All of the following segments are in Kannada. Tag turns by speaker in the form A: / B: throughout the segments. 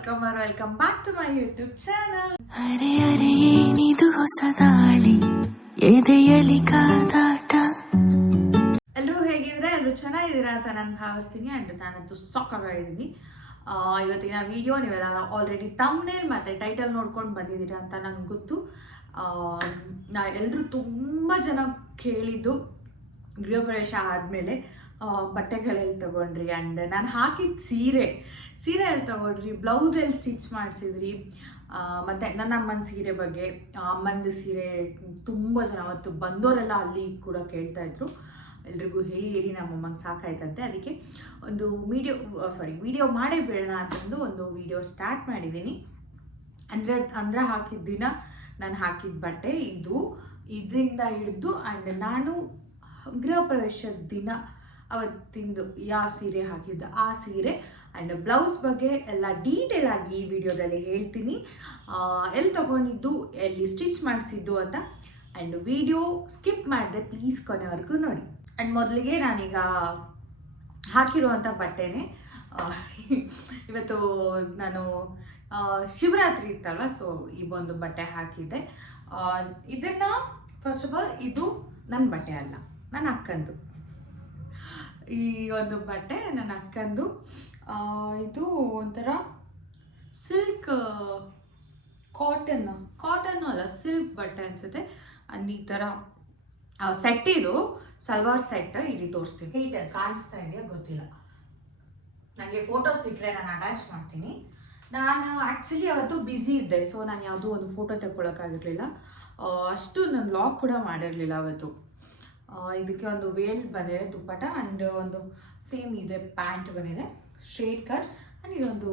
A: Welcome R welcome back to my YouTube channel
B: ಅರೆ ಅರೆ ಏನಿದು ಹೊಸ ದಾಳಿ? ಎದೆಯಲಿ ಕಾದಾಟ?
A: ಎಲ್ಲರೂ ಹೇಗಿದ್ರೆ ಎಲ್ಲರೂ ಚೆನ್ನಾಗಿದ್ದೀರಾ ಅಂತ ನಾನು ಭಾವಿಸ್ತೀನಿ ಆ್ಯಂಡ್ ನಾನಂತೂ ಸಾಕಾಗಿದ್ದೀನಿ ಇವತ್ತಿನ ವಿಡಿಯೋ ನೀವೆಲ್ಲ ಆಲ್ರೆಡಿ ತಮ್ಮನೇಲ್ ಮತ್ತು ಟೈಟಲ್ ನೋಡ್ಕೊಂಡು ಬಂದಿದ್ದೀರಾ ಅಂತ ನಂಗೆ ಗೊತ್ತು. ಆ, ನಾ ಎಲ್ಲರೂ ತುಂಬ ಜನ ಕೇಳಿದ್ದು ಗೃಹ ಪ್ರವೇಶ ಆದಮೇಲೆ. ಬಟ್ಟೆಗಳೆಲ್ಲಿ ತೊಗೊಂಡ್ರಿ ಆ್ಯಂಡ್ ನಾನು ಹಾಕಿದ ಸೀರೆ. ಸೀರೆಯಲ್ಲಿ ತಗೊಂಡ್ರಿ ತೊಗೊಂಡ್ರಿ? ಬ್ಲೌಸ್ ಎಲ್ಲಿ ಸ್ಟಿಚ್ ಮಾಡಿಸಿದ್ರಿ? ಮತ್ತು ನನ್ನ ಅಮ್ಮನ ಸೀರೆ ಬಗ್ಗೆ. ಅಮ್ಮಂದು ಸೀರೆ ತುಂಬ ಜನ ಅವತ್ತು ಬಂದವರೆಲ್ಲ ಅಲ್ಲಿ ಕೂಡ ಕೇಳ್ತಾ ಇದ್ರು. ಎಲ್ರಿಗೂ ಹೇಳಿ ಹೇಳಿ ನಮ್ಮ ಅಮ್ಮಂಗೆ ಸಾಕಾಯ್ತಂತೆ. ಅದಕ್ಕೆ ಒಂದು ವೀಡಿಯೋ ಸಾರಿ ವೀಡಿಯೋ ಮಾಡೇ ಬಿಡೋಣ ಅಂತಂದು ಒಂದು ವಿಡಿಯೋ ಸ್ಟಾರ್ಟ್ ಮಾಡಿದ್ದೀನಿ. ಅಂದರೆ ಅಂದರೆ ಹಾಕಿದ ದಿನ ನಾನು ಹಾಕಿದ ಬಟ್ಟೆ ಇದು. ಇದರಿಂದ ಹಿಡಿದು ಆ್ಯಂಡ್ ನಾನು ಗೃಹ ಪ್ರವೇಶದ ದಿನ ಅವತ್ತಿಂದು ಯಾವ ಸೀರೆ ಹಾಕಿದ್ದು ಆ ಸೀರೆ ಆ್ಯಂಡ್ ಬ್ಲೌಸ್ ಬಗ್ಗೆ ಎಲ್ಲ ಡೀಟೇಲ್ ಆಗಿ ಈ ವಿಡಿಯೋದಲ್ಲಿ ಹೇಳ್ತೀನಿ. ಎಲ್ಲಿ ತಗೊಂಡಿದ್ದು, ಎಲ್ಲಿ ಸ್ಟಿಚ್ ಮಾಡಿಸಿದ್ದು ಅಂತ ಆ್ಯಂಡ್ ವಿಡಿಯೋ ಸ್ಕಿಪ್ ಮಾಡಿದೆ ಪ್ಲೀಸ್ ಕೊನೆವರೆಗೂ ನೋಡಿ. ಆ್ಯಂಡ್ ಮೊದಲಿಗೆ ನಾನೀಗ ಹಾಕಿರುವಂಥ ಬಟ್ಟೆನೇ ಇವತ್ತು ನಾನು ಶಿವರಾತ್ರಿ ಇತ್ತಲ್ವ ಸೊ ಈ ಒಂದು ಬಟ್ಟೆ ಹಾಕಿದ್ದೆ. ಇದನ್ನ ಫಸ್ಟ್ ಆಫ್ ಆಲ್ ಇದು ನನ್ನ ಬಟ್ಟೆ ಅಲ್ಲ ನನ್ನ ಅಕ್ಕಂದು. ಈ ಒಂದು ಬಟ್ಟೆ ನನ್ನ ಅಕ್ಕಂದು. ಇದು ಒಂಥರ ಸಿಲ್ಕ್ ಕಾಟನ್ ಕಾಟನ್ ಅಲ್ಲ ಸಿಲ್ಕ್ ಬಟ್ಟೆ ಅನ್ಸುತ್ತೆ. ಅಲ್ಲಿ ಈ ಥರ ಸೆಟ್ ಇದು, ಸಲ್ವಾರ್ ಸೆಟ್ ಇಲ್ಲಿ ತೋರಿಸ್ತೀನಿ. ಹೀಟ್ ಕಾಣಿಸ್ತಾ ಇದೆಯಾ? ಗೊತ್ತಿಲ್ಲ. ನನಗೆ ಫೋಟೋ ಸಿಕ್ಕರೆ ನಾನು ಅಟ್ಯಾಚ್ ಮಾಡ್ತೀನಿ. ನಾನು ಆ್ಯಕ್ಚುಲಿ ಅವತ್ತು ಬ್ಯುಸಿ ಇದ್ದೆ ಸೊ ನಾನು ಯಾವುದೂ ಒಂದು ಫೋಟೋ ತಗೊಳಕ್ಕಾಗಿರಲಿಲ್ಲ ಅಷ್ಟು ನಾನು ಲಾಕ್ ಕೂಡ ಮಾಡಿರಲಿಲ್ಲ ಅವತ್ತು. ಇದಕ್ಕೆ ಒಂದು ವೇಲ್ ಬಂದಿದೆ ದುಪ್ಪಟ ಆ್ಯಂಡ್ ಒಂದು ಸೇಮ್ ಇದೆ ಪ್ಯಾಂಟ್ ಬಂದಿದೆ ಸ್ಟ್ರೇಟ್ ಕಟ್ ಆ್ಯಂಡ್ ಇದೊಂದು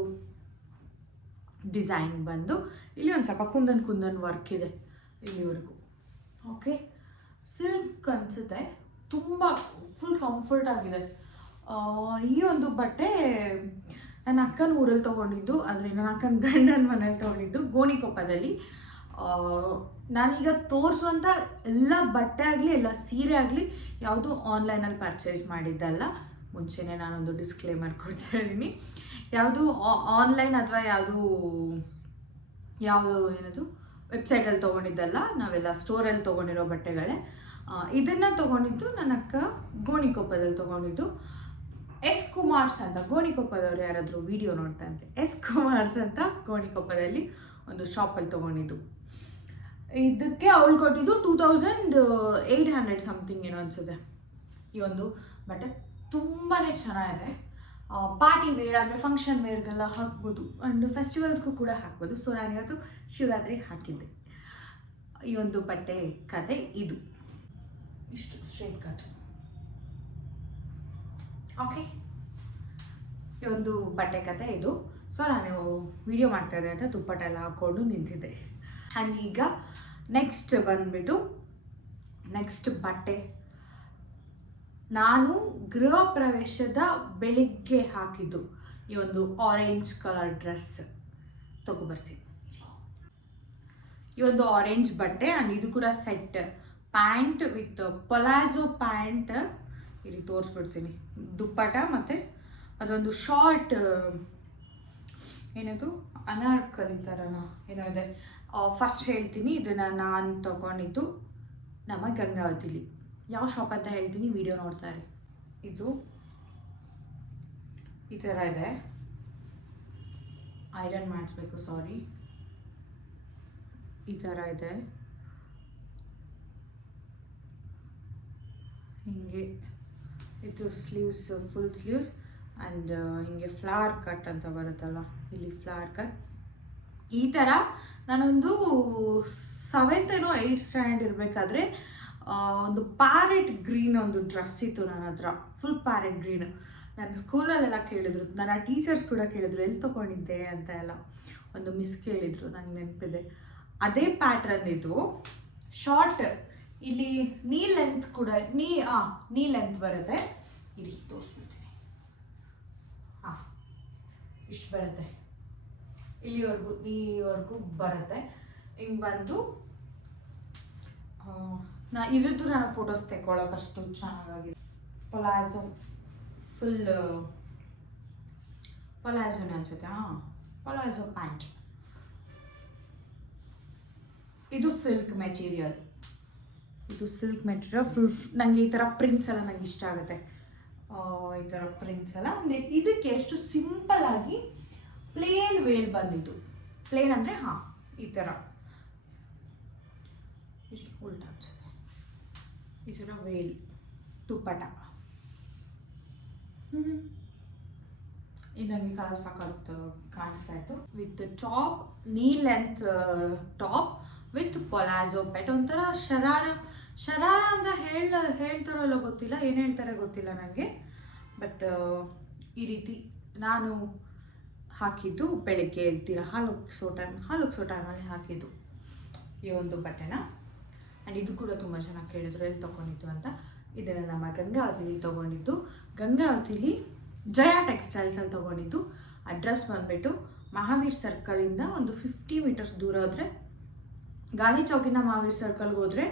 A: ಡಿಸೈನ್ ಬಂದು ಇಲ್ಲಿ ಒಂದು ಸ್ವಲ್ಪ ಕುಂದನ್ ಕುಂದನ್ ವರ್ಕ್ ಇದೆ ಇಲ್ಲಿವರೆಗೂ. ಓಕೆ ಸಿಲ್ಕ್ ಅನಿಸುತ್ತೆ, ತುಂಬ ಫುಲ್ ಕಂಫರ್ಟ್ ಆಗಿದೆ. ಈ ಒಂದು ಬಟ್ಟೆ ನನ್ನ ಅಕ್ಕನ ಊರಲ್ಲಿ ತೊಗೊಂಡಿದ್ದು, ಅಂದರೆ ನನ್ನ ಅಕ್ಕನ ಗಂಡನ ಮನೇಲಿ ತೊಗೊಂಡಿದ್ದು ಗೋಣಿಕೊಪ್ಪದಲ್ಲಿ. ನಾನೀಗ ತೋರಿಸುವಂಥ ಎಲ್ಲ ಬಟ್ಟೆ ಆಗಲಿ, ಎಲ್ಲ ಸೀರೆ ಆಗಲಿ ಯಾವುದು ಆನ್ಲೈನಲ್ಲಿ ಪರ್ಚೇಸ್ ಮಾಡಿದ್ದಲ್ಲ. ಮುಂಚೆನೇ ನಾನೊಂದು ಡಿಸ್ಕ್ಲೇಮರ್ ಕೊಡ್ತಾ ಇದ್ದೀನಿ. ಯಾವುದು ಆನ್ಲೈನ್ ಅಥವಾ ಯಾವುದು ಯಾವುದು ಏನದು ವೆಬ್ಸೈಟಲ್ಲಿ ತೊಗೊಂಡಿದ್ದಲ್ಲ, ನಾವೆಲ್ಲ ಸ್ಟೋರಲ್ಲಿ ತೊಗೊಂಡಿರೋ ಬಟ್ಟೆಗಳೇ. ಇದನ್ನು ತೊಗೊಂಡಿದ್ದು ನನ್ನ ಅಕ್ಕ ಗೋಣಿಕೊಪ್ಪದಲ್ಲಿ ತೊಗೊಂಡಿದ್ದು. ಎಸ್ ಕುಮಾರ್ಸ್ ಅಂತ, ಗೋಣಿಕೊಪ್ಪದವ್ರು ಯಾರಾದರೂ ವಿಡಿಯೋ ನೋಡ್ತಾ ಇದ್ದೆ ಎಸ್ ಕುಮಾರ್ಸ್ ಅಂತ ಗೋಣಿಕೊಪ್ಪದಲ್ಲಿ ಒಂದು ಶಾಪಲ್ಲಿ ತೊಗೊಂಡಿದ್ದು. ಇದಕ್ಕೆ ಅವಳು ಕೊಟ್ಟಿದ್ದು two thousand eight hundred something ಏನೋ ಅನಿಸುತ್ತೆ. ಈ ಒಂದು. ಬಟ್ಟೆ ತುಂಬಾ ಚೆನ್ನಾಗಿದೆ. ಪಾರ್ಟಿ ವೇರ್ ಅಂದರೆ ಫಂಕ್ಷನ್ ವೇರ್ಗೆಲ್ಲ ಹಾಕ್ಬೋದು. ಆ್ಯಂಡ್ ಫೆಸ್ಟಿವಲ್ಸ್ಗೂ ಕೂಡ ಹಾಕ್ಬೋದು. ಸೊ ನಾನು ಇವತ್ತು ಶಿವರಾತ್ರಿ ಹಾಕಿದ್ದೆ. ಈ ಒಂದು ಬಟ್ಟೆ ಕತೆ ಇದು. ಇಷ್ಟು ಸ್ಟ್ರೇಟ್ ಕಟ್ ಓಕೆ ಈ ಒಂದು ಬಟ್ಟೆ ಕತೆ ಇದು. ಸೊ ನಾನು ವಿಡಿಯೋ ಮಾಡ್ತಾ ಇದ್ದೆ ಅಂತ ತುಪ್ಪಟ್ಟೆಲ್ಲ ಹಾಕ್ಕೊಂಡು ನಿಂತಿದ್ದೆ. ಆ್ಯಂಡ್ ಈಗ ನೆಕ್ಸ್ಟ್ ಬಂದ್ಬಿಟ್ಟು ನೆಕ್ಸ್ಟ್ ಬಟ್ಟೆ. ನಾನು ಗೃಹ ಪ್ರವೇಶದ ಬೆಳಿಗ್ಗೆ ಹಾಕಿದ್ದು ಈ ಒಂದು ಆರೆಂಜ್ ಕಲರ್ ಡ್ರೆಸ್ ತಗೊಬರ್ತೀನಿ ಈ ಒಂದು ಆರೆಂಜ್ ಬಟ್ಟೆ ಆ್ಯಂಡ್ ಇದು ಕೂಡ set pant with palazzo pant. ಇಲ್ಲಿ ತೋರಿಸ್ಬಿಡ್ತೀನಿ. ದುಪ್ಪಟ ಮತ್ತು ಅದೊಂದು ಶಾರ್ಟ್ ಏನದು? ಅನಾರ್ಕಲಿ ಥರನ ಏನೋ ಇದೆ. ಫಸ್ಟ್ ಹೇಳ್ತೀನಿ, ಇದನ್ನು ನಾನು ತಗೊಂಡಿದ್ದು ನಮ್ಮ ಗಂಗಾವತಿಲಿ. ಯಾವ ಶಾಪ್ ಅಂತ ಹೇಳ್ತೀನಿ ವಿಡಿಯೋ ನೋಡ್ತಾರೆ ಇದು ಈ ಥರ ಇದೆ. ಐರನ್ ಮಾಡಿಸ್ಬೇಕು ಸಾರಿ ಈ ಥರ ಇದೆ. ಹಿಂಗೆ ಇದು ಸ್ಲೀವ್ಸ್ ಫುಲ್ ಸ್ಲೀವ್ಸ್ ಆ್ಯಂಡ್ ಹಿಂಗೆ ಫ್ಲವರ್ ಕಟ್ ಅಂತ ಬರುತ್ತಲ್ಲ, ಇಲ್ಲಿ ಫ್ಲವರ್ ಕಟ್ ಈ ಥರ ನಾನೊಂದು ಸೆವೆಂತ್ ಏನೋ ಏಯ್ಟ್ ಸ್ಟ್ಯಾಂಡ್ ಇರಬೇಕಾದ್ರೆ ಒಂದು ಪ್ಯಾರೆಟ್ ಗ್ರೀನ್ ಒಂದು ಡ್ರೆಸ್ ಇತ್ತು ನನ್ನ ಹತ್ರ. ಫುಲ್ ಪ್ಯಾರೆಟ್ ಗ್ರೀನ್ ನನ್ನ ಸ್ಕೂಲಲ್ಲೆಲ್ಲ ಕೇಳಿದ್ರು. ನನ್ನ ಟೀಚರ್ಸ್ ಕೂಡ ಕೇಳಿದ್ರು, ಎಲ್ಲಿ ತೊಗೊಂಡಿದ್ದೆ? ಅಂತ ಎಲ್ಲ ಒಂದು ಮಿಸ್ ಕೇಳಿದ್ರು. ನಂಗೆ ನೆನಪಿದೆ. ಅದೇ ಪ್ಯಾಟ್ರನ್ ಇದು. ಶಾರ್ಟ್ ಇಲ್ಲಿ ನೀ ಲೆಂತ್ ಕೂಡ ನೀ ಆ ನೀ ಲೆಂತ್ ಬರುತ್ತೆ. ಇಲ್ಲಿ ತೋರಿಸ್ಬಿಡ್ತೀನಿ. ಹಾಂ ಇಷ್ಟು ಬರುತ್ತೆ. ಇಲ್ಲಿವರೆಗೂ ಈವರೆಗೂ ಬರುತ್ತೆ. ಹಿಂಗೆ ಬಂದು ನಾ ಇದ್ರದ್ದು ನಾನು ಫೋಟೋಸ್ ತೆಕ್ಕೊಳ್ಳೋಕಷ್ಟು ಚೆನ್ನಾಗಾಗಿದೆ ಪಲಾಝೋ ಫುಲ್ ಪೊಲಾಜೋನೇ ಅನ್ಸುತ್ತೆ, ಹಾಂ. ಪಲಾಜೋ ಪ್ಯಾಂಟ್ ಇದು ಸಿಲ್ಕ್ ಮೆಟೀರಿಯಲ್ ಇದು ಸಿಲ್ಕ್ ಮೆಟೀರಿಯಲ್ ಫುಲ್ ನನಗೆ ಈ ಥರ ಪ್ರಿಂಟ್ಸ್ ಎಲ್ಲ ನಂಗೆ ಇಷ್ಟ ಆಗುತ್ತೆ. ಈ ಥರ ಪ್ರಿಂಟ್ಸ್ ಎಲ್ಲ. ಇದಕ್ಕೆ ಎಷ್ಟು ಸಿಂಪಲ್ ಆಗಿ ಪ್ಲೇನ್ ವೇಲ್ ಬಂದಿದ್ದು. ಪ್ಲೇನ್ ಅಂದರೆ ಹಾಂ, ಈ ಥರ ಉಲ್ಟಾ ಈ ಥರ ವೇಲ್ ತುಪ್ಪಟ. ಇದು ನನಗೆ ಕಲರ್ ಸಾಕಾಗುತ್ತೆ, ಕಾಣಿಸ್ತಾ ಇತ್ತು. With top knee length top with palazzo pet ಒಂಥರ ಶರಾರ ಶರಾರ ಅಂತ ಹೇಳ, ಹೇಳ್ತಾರಲ್ಲ ಗೊತ್ತಿಲ್ಲ, ಏನು ಹೇಳ್ತಾರೆ ಗೊತ್ತಿಲ್ಲ ನನಗೆ ಬಟ್ ಈ ರೀತಿ ನಾನು ಹಾಕಿದ್ದು ಬೆಳಗ್ಗೆ ಎದ್ದಿರ ಹಾಲು ಉಗ್ಸೋ ಟೈಮ್ ಹಾಲು ಸೋಟ ಟೈಮಲ್ಲಿ ಹಾಕಿದ್ದು. ಈ ಒಂದು ಬಟ್ಟೆನ. ಆ್ಯಂಡ್ ಇದು ಕೂಡ ತುಂಬ ಚೆನ್ನಾಗಿ ಕೇಳಿದ್ರು, ಎಲ್ಲಿ ತೊಗೊಂಡಿದ್ದು ಅಂತ. ಇದನ್ನು ನಮ್ಮ ಗಂಗಾವತಿಲಿ ತೊಗೊಂಡಿದ್ದು. ಗಂಗಾವತಿಲಿ ಜಯ ಟೆಕ್ಸ್ಟೈಲ್ಸಲ್ಲಿ ತೊಗೊಂಡಿದ್ದು. ಅಡ್ರೆಸ್ ಬಂದುಬಿಟ್ಟು ಮಹಾವೀರ್ ಸರ್ಕಲಿಂದ ಒಂದು ಫಿಫ್ಟಿ ಮೀಟರ್ಸ್ ದೂರ ಹೋದರೆ, ಗಾಂಧಿ ಚೌಕಿಂದ ಮಹಾವೀರ್ ಸರ್ಕಲ್ಗೆ ಹೋದರೆ,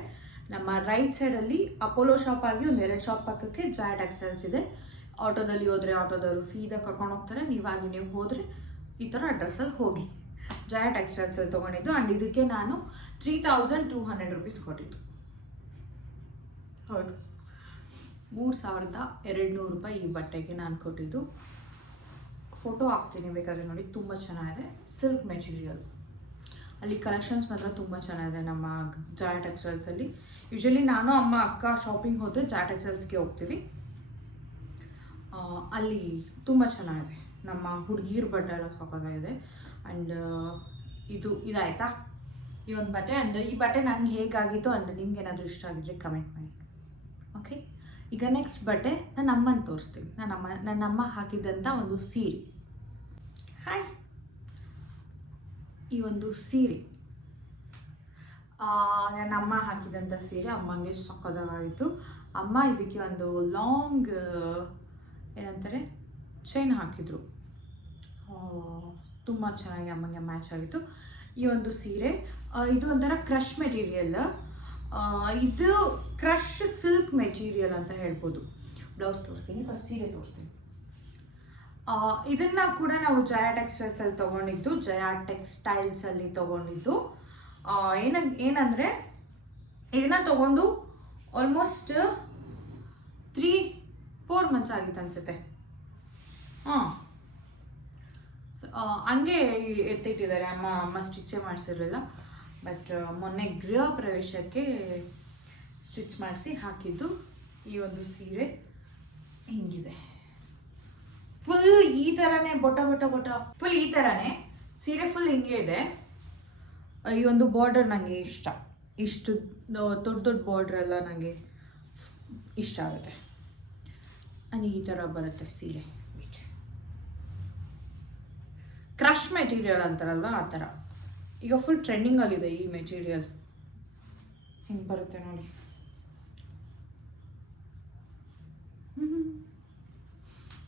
A: ನಮ್ಮ ರೈಟ್ ಸೈಡಲ್ಲಿ ಅಪೋಲೋ ಶಾಪ್ ಆಗಿ ಒಂದು ಎರಡು ಶಾಪ್ ಪಕ್ಕಕ್ಕೆ ಜಯ ಟೆಕ್ಸ್ಟೈಲ್ಸ್ ಇದೆ. ಆಟೋದಲ್ಲಿ ಹೋದರೆ ಆಟೋದವರು ಸೀದಾ ಕರ್ಕೊಂಡು ಹೋಗ್ತಾರೆ. ನೀವಾಗಿ ನೀವು ಹೋದರೆ ಈ ಥರ ಅಡ್ರೆಸ್ಸಲ್ಲಿ ಹೋಗಿ. ಜಯ ಟೆಕ್ಸ್ಟೈಲ್ಸಲ್ಲಿ ತೊಗೊಂಡಿದ್ದು ಆ್ಯಂಡ್ ಇದಕ್ಕೆ ನಾನು three thousand two hundred rupees ಕೊಟ್ಟಿದ್ದು. ಹೌದು. ಮೂರು ಸಾವಿರದ ಎರಡು ನೂರು ರೂಪಾಯಿ ಈ ಬಟ್ಟೆಗೆ ನಾನು ಕೊಟ್ಟಿದ್ದು. ಫೋಟೋ ಹಾಕ್ತೀನಿ ಬೇಕಾದ್ರೆ ನೋಡಿ, ತುಂಬ ಚೆನ್ನಾಗಿದೆ. ಸಿಲ್ಕ್ ಮೆಟೀರಿಯಲ್ ಅಲ್ಲಿ ಕಲೆಕ್ಷನ್ಸ್ ಮಾತ್ರ ತುಂಬ ಚೆನ್ನಾಗಿದೆ ನಮ್ಮ ಜಾಯ ಟೆಕ್ಸ್ಟೈಲ್ಸಲ್ಲಿ ಯೂಶಲಿ ನಾನು ಅಮ್ಮ ಅಕ್ಕ ಶಾಪಿಂಗ್ ಹೋದರೆ ಜಾಯ ಟೆಕ್ಸ್ಟೈಲ್ಸ್ಗೆ ಹೋಗ್ತೀವಿ. ಅಲ್ಲಿ ತುಂಬ ಚೆನ್ನಾಗಿದೆ. ನಮ್ಮ ಹುಡುಗಿರ ಬಟ್ಟೆ ಎಲ್ಲ ಸಾಕಾಗಿದೆ ಆ್ಯಂಡ್ ಇದು ಇದಾಯ್ತಾ? ಈ ಒಂದು ಬಟ್ಟೆ ಆ್ಯಂಡ್ ಈ ಬಟ್ಟೆ ನನಗೆ ಹೇಗಾಗಿತ್ತು ಆ್ಯಂಡ್ ನಿಮ್ಗೆ ಏನಾದರೂ ಇಷ್ಟ ಆಗಿದ್ರೆ ಕಮೆಂಟ್ ಮಾಡಿ. ಓಕೆ ಈಗ ನೆಕ್ಸ್ಟ್ ಬಟ್ಟೆ ನನ್ನ ಅಮ್ಮನ ತೋರಿಸ್ತೀನಿ. ನನ್ನ ಅಮ್ಮ ನನ್ನ ಅಮ್ಮ ಹಾಕಿದ್ದಂಥ ಒಂದು ಸೀರೆ. ಹಾಯ್ ಈ ಒಂದು ಸೀರೆ. ನನ್ನ ಅಮ್ಮ ಹಾಕಿದಂಥ ಸೀರೆ ಅಮ್ಮಂಗೆ ಸಕ್ಕದಾಗಿತ್ತು ಅಮ್ಮ ಇದಕ್ಕೆ ಒಂದು ಲಾಂಗ್ ಏನಂತಾರೆ? ಚೈನ್ ಹಾಕಿದ್ರು. ತುಂಬ ಚೆನ್ನಾಗಿ ಅಮ್ಮಂಗೆ ಮ್ಯಾಚ್ ಆಗಿತ್ತು. ಈ ಒಂದು ಸೀರೆ ಇದು ಒಂಥರ ಕ್ರಷ್ ಮೆಟೀರಿಯಲ್ ಇದು ಕ್ರಷ್ ಸಿಲ್ಕ್ ಮೆಟೀರಿಯಲ್ ಅಂತ ಹೇಳ್ಬೋದು. ಬ್ಲೌಸ್ ತೋರಿಸ್ತೀನಿ ಫಸ್ಟ್ ಸೀರೆ ತೋರಿಸ್ತೀನಿ. ಇದನ್ನು ಕೂಡ ನಾವು ಜಯಾ ಟೆಕ್ಸ್ಟೈಲ್ಸ್ ಅಲ್ಲಿ ತಗೊಂಡಿದ್ದು, ಜಯ ಟೆಕ್ಸ್ಟೈಲ್ಸ್ ಅಲ್ಲಿ ತಗೊಂಡಿದ್ದು. ಏನ, ಏನಂದ್ರೆ, ಇದನ್ನ ತಗೊಂಡು ಆಲ್ಮೋಸ್ಟ್ ತ್ರೀ ಫೋರ್ ಮಂತ್ಸ್ ಆಗಿತ್ತು ಅನ್ಸುತ್ತೆ. ಹಾಂ. ಹಂಗೆ ಎತ್ತಿಟ್ಟಿದ್ದಾರೆ. ಅಮ್ಮ ಅಮ್ಮ ಸ್ಟಿಚ್ಚೇ ಮಾಡಿಸಿರಲಿಲ್ಲ. ಬಟ್ ಮೊನ್ನೆ ಗೃಹ ಪ್ರವೇಶಕ್ಕೆ ಸ್ಟಿಚ್ ಮಾಡಿಸಿ ಹಾಕಿದ್ದು ಈ ಒಂದು ಸೀರೆ ಹಿಂಗಿದೆ. ಫುಲ್ ಈ ಥರನೇ ಬೊಟ ಬೊಟ ಬೊಟ. ಫುಲ್ ಈ ಥರನೇ ಸೀರೆ ಫುಲ್ ಹಿಂಗೆ ಇದೆ. ಈ ಒಂದು ಬಾರ್ಡರ್ ನನಗೆ ಇಷ್ಟ. ಇಷ್ಟು ದೊಡ್ಡ ದೊಡ್ಡ ಬಾರ್ಡ್ರೆಲ್ಲ ನನಗೆ ಇಷ್ಟ ಆಗುತ್ತೆ. ನನಗೆ ಈ ಥರ ಬರುತ್ತೆ ಸೀರೆ ಕ್ರಶ್ ಮೆಟೀರಿಯಲ್ ಅಂತಾರಲ್ವ ಆ ಥರ ಈಗ ಫುಲ್ ಟ್ರೆಂಡಿಂಗಲ್ಲಿದೆ ಈ ಮೆಟೀರಿಯಲ್ ಹಿಂಗೆ ಬರುತ್ತೆ ನೋಡಿ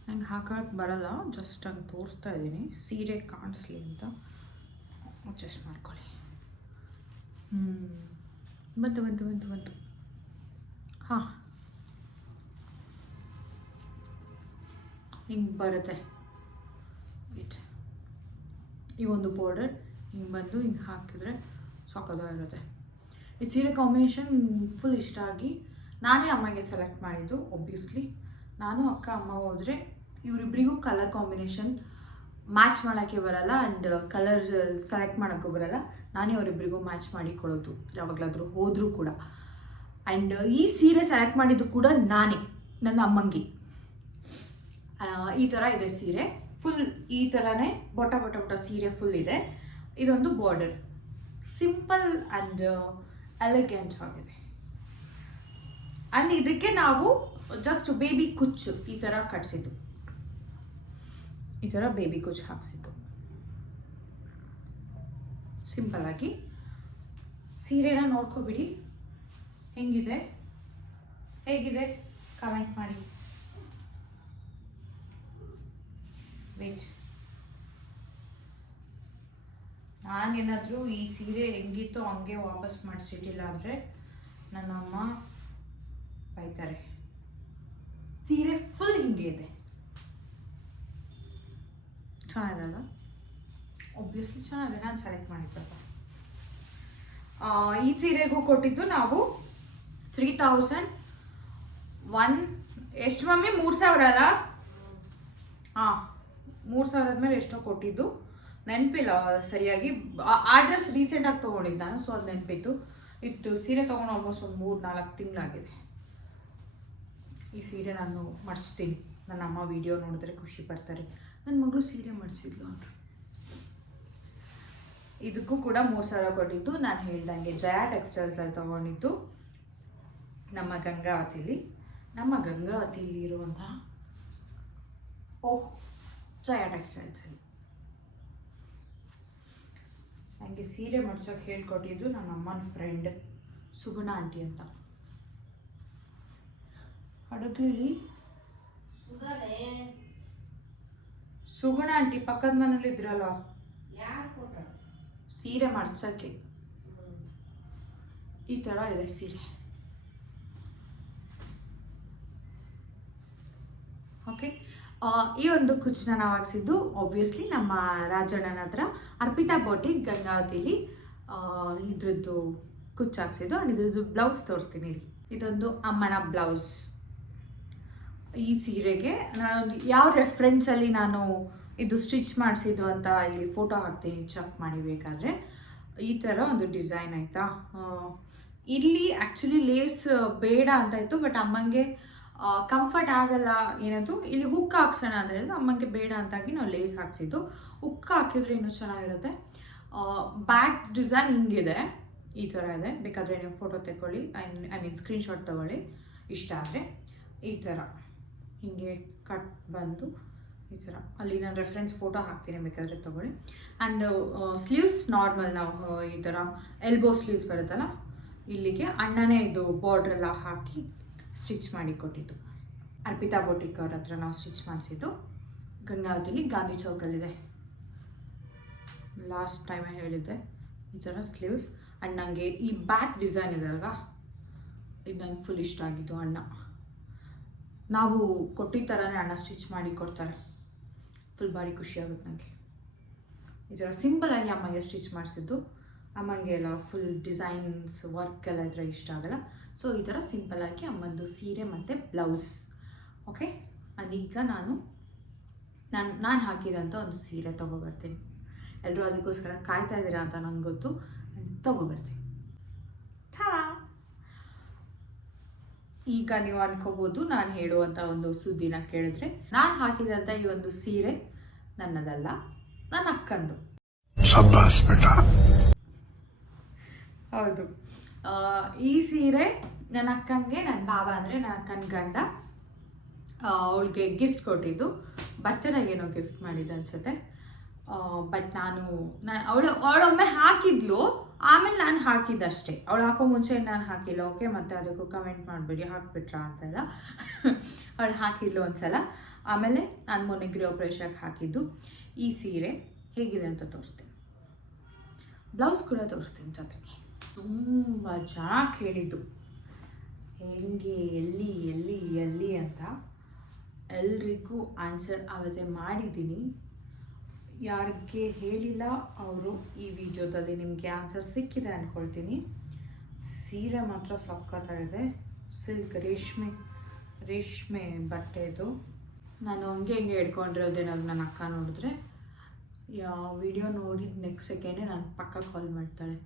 A: ನಂಗೆ ಹಾಕಕ್ಕೆ ಬರಲ್ಲ ಜಸ್ಟ್ ಹಂಗೆ ತೋರಿಸ್ತಾ ಇದ್ದೀನಿ ಸೀರೆ ಕಾಣಿಸ್ಲಿ ಅಂತ ಅಡ್ಜಸ್ಟ್ ಮಾಡ್ಕೊಳ್ಳಿ ಹ್ಞೂ ಬಂತು ಬಂತು ಬಂತು ಬಂತು ಹಾಂ ಹಿಂಗೆ ಬರುತ್ತೆ. ಈ ಒಂದು ಬಾರ್ಡರ್ ಹಿಂಗೆ ಬಂದು ಹಿಂಗೆ ಹಾಕಿದ್ರೆ ಸಾಕೋದಾಗಿರುತ್ತೆ ಈ ಸೀರೆ ಕಾಂಬಿನೇಷನ್ ಫುಲ್ ಇಷ್ಟ ಆಗಿ ನಾನೇ ಅಮ್ಮಗೆ ಸೆಲೆಕ್ಟ್ ಮಾಡಿದ್ದು ಒಬ್ವಿಯಸ್ಲಿ ನಾನು ಅಕ್ಕ, ಅಮ್ಮ ಹೋದರೆ ಇವರಿಬ್ಬರಿಗೂ ಕಲರ್ ಕಾಂಬಿನೇಷನ್ ಮ್ಯಾಚ್ ಮಾಡೋಕ್ಕೆ ಬರಲ್ಲ ಆ್ಯಂಡ್ ಕಲರ್ ಸೆಲೆಕ್ಟ್ ಮಾಡೋಕ್ಕೂ ಬರಲ್ಲ. ನಾನೇ ಅವರಿಬ್ಬರಿಗೂ ಮ್ಯಾಚ್ ಮಾಡಿ ಕೊಡೋದು, ಯಾವಾಗಲಾದರೂ ಹೋದರೂ ಕೂಡ. ಆ್ಯಂಡ್ ಈ ಸೀರೆ ಸೆಲೆಕ್ಟ್ ಮಾಡಿದ್ದು ಕೂಡ ನಾನೇ, ನನ್ನ ಅಮ್ಮಂಗೆ. ಈ ಥರ ಇದೆ ಸೀರೆ. ಫುಲ್ ಈ ಥರನೇ ಬೊಟ ಬೊಟ ಬೊಟ ಸೀರೆ ಫುಲ್ ಇದೆ. ಇದೊಂದು ಬಾರ್ಡರ್ ಸಿಂಪಲ್ ಆ್ಯಂಡ್ ಎಲಿಗೆಂಟ್ ಆಗಿದೆ. ಆ್ಯಂಡ್ ಇದಕ್ಕೆ ನಾವು ಜಸ್ಟ್ ಬೇಬಿ ಕುಚ್ಚು ಈ ಥರ ಕಟ್ಸಿದ್ದು. ಈ ಥರ ಬೇಬಿ ಕುಚ್ಚು ಹಾಕ್ಸಿದ್ದು. ಸಿಂಪಲ್ ಆಗಿ. ಸೀರೆನ ನೋಡ್ಕೊಬಿಡಿ. ಹೆಂಗಿದೆ? ಹೇಗಿದೆ? ಕಮೆಂಟ್ ಮಾಡಿ. ವೆಜ್ ನಾನೇನಾದರೂ ಈ ಸೀರೆ ಹೆಂಗಿತ್ತೋ ಹಂಗೆ ವಾಪಸ್ ಮಾಡಿಸಿಟ್ಟಿಲ್ಲ ಅಂದರೆ ನನ್ನ ಅಮ್ಮ ಬೈತಾರೆ. ಸೀರೆ ಫುಲ್ ಹಿಂಗೆ ಇದೆ. ಚೆನ್ನಾಗಿದೆ ಅಲ್ವಾ ಒಬ್ವಿಯಸ್ಲಿ ಚೆನ್ನಾಗಿದೆ ನಾನು ಸೆಲೆಕ್ಟ್ ಮಾಡಿದ್ದಪ್ಪ ಈ ಸೀರೆಗೂ ಕೊಟ್ಟಿದ್ದು ನಾವು ತ್ರೀ ತೌಸಂಡ್ ಒನ್ ಎಷ್ಟು ಮಮ್ಮಿ? ಮೂರು ಸಾವಿರ ಅಲ್ಲ? ಹಾಂ ಮೂರು ಸಾವಿರದ ಮೇಲೆ ಎಷ್ಟೋ ಕೊಟ್ಟಿದ್ದು. ನೆನಪಿಲ್ಲ, ಸರಿಯಾಗಿ. ಆ ಡ್ರೆಸ್ ರೀಸೆಂಟಾಗಿ ತೊಗೊಂಡಿದ್ದು ನಾನು ಸೊ ಅದು ನೆನಪಿತ್ತು. ಇತ್ತು, ಸೀರೆ ತೊಗೊಂಡು ಆಲ್ಮೋಸ್ಟ್ ಒಂದು ಮೂರು ನಾಲ್ಕು ತಿಂಗಳಾಗಿದೆ. ಈ ಸೀರೆ ನಾನು ಮಡಿಸ್ತೀನಿ. ನನ್ನ ಅಮ್ಮ ವಿಡಿಯೋ ನೋಡಿದ್ರೆ ಖುಷಿ ಪಡ್ತಾರೆ. ನನ್ನ ಮಗಳು ಸೀರೆ ಮಡಿಸಿದ್ಲು ಅಂತ. ಇದಕ್ಕೂ ಕೂಡ ಮೂರು ಸಾವಿರ ಕೊಟ್ಟಿದ್ದು. ನಾನು ಹೇಳ್ದಂಗೆ ಜಯಾ ಟೆಕ್ಸ್ಟೈಲ್ಸಲ್ಲಿ ತೊಗೊಂಡಿದ್ದು. ನಮ್ಮ ಗಂಗಾವತಿಲಿ ನಮ್ಮ ಗಂಗಾವತಿಲಿ ಇರುವಂತಹ, ಓಹ್ ಜಯಾ ಟೆಕ್ಸ್ಟೈಲ್ಸಲ್ಲಿ ನನಗೆ ಸೀರೆ ಮಡ್ಸೋಕೆ ಹೇಳ್ಕೊಟ್ಟಿದ್ದು ನನ್ನ ಅಮ್ಮನ ಫ್ರೆಂಡ್ ಸುಗುಣ ಆಂಟಿ ಅಂತ. ಹಡಗ್ಲಿಲಿ ಸುಗುಣ ಆಂಟಿ ಪಕ್ಕದ ಮನೇಲಿ ಇದ್ರಲ್ಲ ಸೀರೆ ಮಡ್ಸೋಕ್ಕೆ ಈ ಥರ ಇದೆ ಸೀರೆ. ಓಕೆ ಈ ಒಂದು ಕುಚ್ಚನ್ನ ನಾವು ಹಾಕ್ಸಿದ್ದು ಒಬ್ವಿಯಸ್ಲಿ ನಮ್ಮ ರಾಜಣ್ಣನ ಹತ್ರ. ಅರ್ಪಿತಾ ಬೋಟಿ ಗಂಗಾವತಿಲಿ ಇದ್ರದ್ದು ಕುಚ್ಚು ಹಾಕ್ಸಿದ್ದು ಆ್ಯಂಡ್ ಇದ್ರದ್ದು ಬ್ಲೌಸ್ ತೋರಿಸ್ತೀನಿ ಇದೊಂದು ಅಮ್ಮನ ಬ್ಲೌಸ್ ಈ ಸೀರೆಗೆ ನಾನು ಯಾವ ರೆಫ್ರೆನ್ಸಲ್ಲಿ ನಾನು ಇದು ಸ್ಟಿಚ್ ಮಾಡಿಸಿದ್ದು ಅಂತ ಇಲ್ಲಿ ಫೋಟೋ ಹಾಕ್ತೀನಿ ಚೆಕ್ ಮಾಡಿ ಬೇಕಾದರೆ. ಈ ಥರ ಒಂದು ಡಿಸೈನ್ ಆಯಿತಾ? ಇಲ್ಲಿ ಆ್ಯಕ್ಚುಲಿ ಲೇಸ್ ಬೇಡ ಅಂತ ಇತ್ತು ಬಟ್ ಅಮ್ಮಂಗೆ ಕಂಫರ್ಟ್ ಆಗಲ್ಲ ಏನದು? ಇಲ್ಲಿ ಹುಕ್ ಹಾಕ್ಸೋಣ ಅದರಿಂದ ಅಮ್ಮಂಗೆ ಬೇಡ ಅಂತಾಗಿ ನಾವು ಲೇಸ್ ಹಾಕ್ಸಿದ್ದು. ಹುಕ್ ಹಾಕಿದ್ರೆ ಇನ್ನೂ ಚೆನ್ನಾಗಿರುತ್ತೆ. ಬ್ಯಾಕ್ ಡಿಸೈನ್ ಹಿಂಗಿದೆ. ಈ ಥರ ಇದೆ. ಬೇಕಾದರೆ ನೀವು ಫೋಟೋ ತೆಕ್ಕೊಳ್ಳಿ. ಐ ಐ ಮೀನ್ ಸ್ಕ್ರೀನ್ಶಾಟ್ ತೊಗೊಳ್ಳಿ. ಇಷ್ಟ ಆದರೆ. ಈ ಥರ ಹೀಗೆ ಕಟ್ ಬಂದು ಈ ಥರ ಅಲ್ಲಿ ನಾನು ರೆಫರೆನ್ಸ್ ಫೋಟೋ ಹಾಕ್ತೀನಿ ಬೇಕಾದರೆ ತೊಗೊಳ್ಳಿ. ಆ್ಯಂಡ್ ಸ್ಲೀವ್ಸ್ ನಾರ್ಮಲ್ ನಾವು ಈ ಥರ ಎಲ್ಬೋ ಸ್ಲೀವ್ಸ್ ಬರುತ್ತಲ್ಲ? ಇಲ್ಲಿಗೆ ಅಣ್ಣನೇ ಇದು ಬಾರ್ಡ್ರೆಲ್ಲ ಹಾಕಿ ಸ್ಟಿಚ್ ಮಾಡಿ ಕೊಟ್ಟಿದ್ದು. ಅರ್ಪಿತಾ ಬೋಟಿಕ್ ಅವ್ರ ಹತ್ರ ನಾವು ಸ್ಟಿಚ್ ಮಾಡಿಸಿದ್ದು. ಗಂಗಾವತಿಲಿ ಗಾಂಧಿ ಚೌಕಲ್ಲಿದೆ. ಲಾಸ್ಟ್ ಟೈಮ್ ಹೇಳಿದ್ದೆ. ಈ ಥರ ಸ್ಲೀವ್ಸ್. ಆ್ಯಂಡ್ ನನಗೆ ಈ ಬ್ಯಾಕ್ ಡಿಸೈನ್ ಇದೆ ಅಲ್ವಾ? ಇದು ನಂಗೆ ಫುಲ್ ಇಷ್ಟ ಆಗಿದ್ದು ಅಣ್ಣ. ನಾವು ಕೊಟ್ಟಿದ್ದ ಥರನೇ ಅಣ್ಣ ಸ್ಟಿಚ್ ಮಾಡಿ ಕೊಡ್ತಾರೆ. ಫುಲ್ ಭಾರಿ ಖುಷಿ ಆಗುತ್ತೆ ನನಗೆ ಈ ಥರ ಆಗಿ ಅಮ್ಮಗೆ ಸ್ಟಿಚ್ ಮಾಡಿಸಿದ್ದು. ಅಮ್ಮಂಗೆ ಎಲ್ಲ ಫುಲ್ ಡಿಸೈನ್ಸ್ ವರ್ಕ್ ಎಲ್ಲ ಇದ್ರೆ ಇಷ್ಟ ಆಗಲ್ಲ. ಸೊ ಈ ಥರ ಆಗಿ ಅಮ್ಮಂದು ಸೀರೆ ಮತ್ತು ಬ್ಲೌಸ್ ಓಕೆ ಅದೀಗ ನಾನು ನಾನು ನಾನು ಹಾಕಿದಂಥ ಒಂದು ಸೀರೆ ತೊಗೊಬರ್ತೀನಿ. ಎಲ್ಲರೂ ಅದಕ್ಕೋಸ್ಕರ ಕಾಯ್ತಾ ಇದ್ದೀರಾ ಅಂತ ನಂಗೆ ಗೊತ್ತು. ತೊಗೊಬರ್ತೀನಿ. ಈಗ ನೀವು ಅನ್ಕೋಬೋದು ನಾನು ಹೇಳುವಂಥ ಒಂದು ಸುದ್ದಿನ ಕೇಳಿದ್ರೆ, ನಾನು ಹಾಕಿದಂಥ ಈ ಒಂದು ಸೀರೆ ನನ್ನದಲ್ಲ, ನನ್ನ ಅಕ್ಕಂದು. ಹೌದು. ಈ ಸೀರೆ ನನ್ನ ಅಕ್ಕಂಗೆ, ನನ್ನ ಬಾಬಾ ಅಂದರೆ ನನ್ನ ಅಕ್ಕನ ಗಂಡ. ಅವಳಿಗೆ ಗಿಫ್ಟ್ ಕೊಟ್ಟಿದ್ದು. ಬರ್ತಡೇಗೇನೋ ಗಿಫ್ಟ್ ಮಾಡಿದ್ದು ಅನ್ಸುತ್ತೆ. ಬಟ್ ನಾನು ನಾನು ಅವಳು, ಅವಳೊಮ್ಮೆ ಹಾಕಿದ್ಲು. ಆಮೇಲೆ ನಾನು ಹಾಕಿದ್ದಷ್ಟೇ. ಅವಳು ಹಾಕೋ ಮುಂಚೆ ನಾನು ಹಾಕಿಲ್ಲ. ಓಕೆ, ಮತ್ತೆ ಅದಕ್ಕೂ ಕಮೆಂಟ್ ಮಾಡಿಬಿಡಿ, ಹಾಕ್ಬಿಟ್ರ ಅಂತೆಲ್ಲ. ಅವಳು ಹಾಕಿದ್ಲು ಒಂದ್ಸಲ. ಆಮೇಲೆ ನಾನು ಮೊನ್ನೆ ಗೃಹಪ್ರವೇಶಕ್ಕೆ ಹಾಕಿದ್ದು ಈ ಸೀರೆ. ಹೇಗಿದೆ ಅಂತ ತೋರಿಸ್ತೀನಿ. ಬ್ಲೌಸ್ ಕೂಡ ತೋರಿಸ್ತೀನಿ ಜೊತೆಗೆ. ತುಂಬ ಜನ ಕೇಳಿದ್ದು ಹೆಂಗೆ, ಎಲ್ಲಿ ಎಲ್ಲಿ ಎಲ್ಲಿ ಅಂತ ಎಲ್ರಿಗೂ ಆನ್ಸರ್ ಅವತ್ತೇ ಮಾಡಿದ್ದೀನಿ. ಯಾರಿಗೆ ಹೇಳಿಲ್ಲ, ಅವರು ಈ ವಿಡಿಯೋದಲ್ಲಿ ನಿಮಗೆ ಆನ್ಸರ್ ಸಿಕ್ಕಿದೆ ಅಂದ್ಕೊಳ್ತೀನಿ ಸೀರೆ ಮಾತ್ರ ಸಕ್ಕತ್ತಾಗಿದೆ ಸಿಲ್ಕ್ ರೇಷ್ಮೆ ರೇಷ್ಮೆ ಬಟ್ಟೆದು. ನಾನು ಹಂಗೆ ಹಿಂಗೆ ಹಿಡ್ಕೊಂಡಿರೋದೇನಾದ್ರು ನನ್ನ ಅಕ್ಕ ನೋಡಿದ್ರೆ. ಯಾವ ವಿಡಿಯೋ ನೋಡಿದ ನೆಕ್ಸ್ಟ್ ಸೆಕೆಂಡೇ ನಾನು ಪಕ್ಕ ಕಾಲ್ ಮಾಡ್ತಾಳೆ.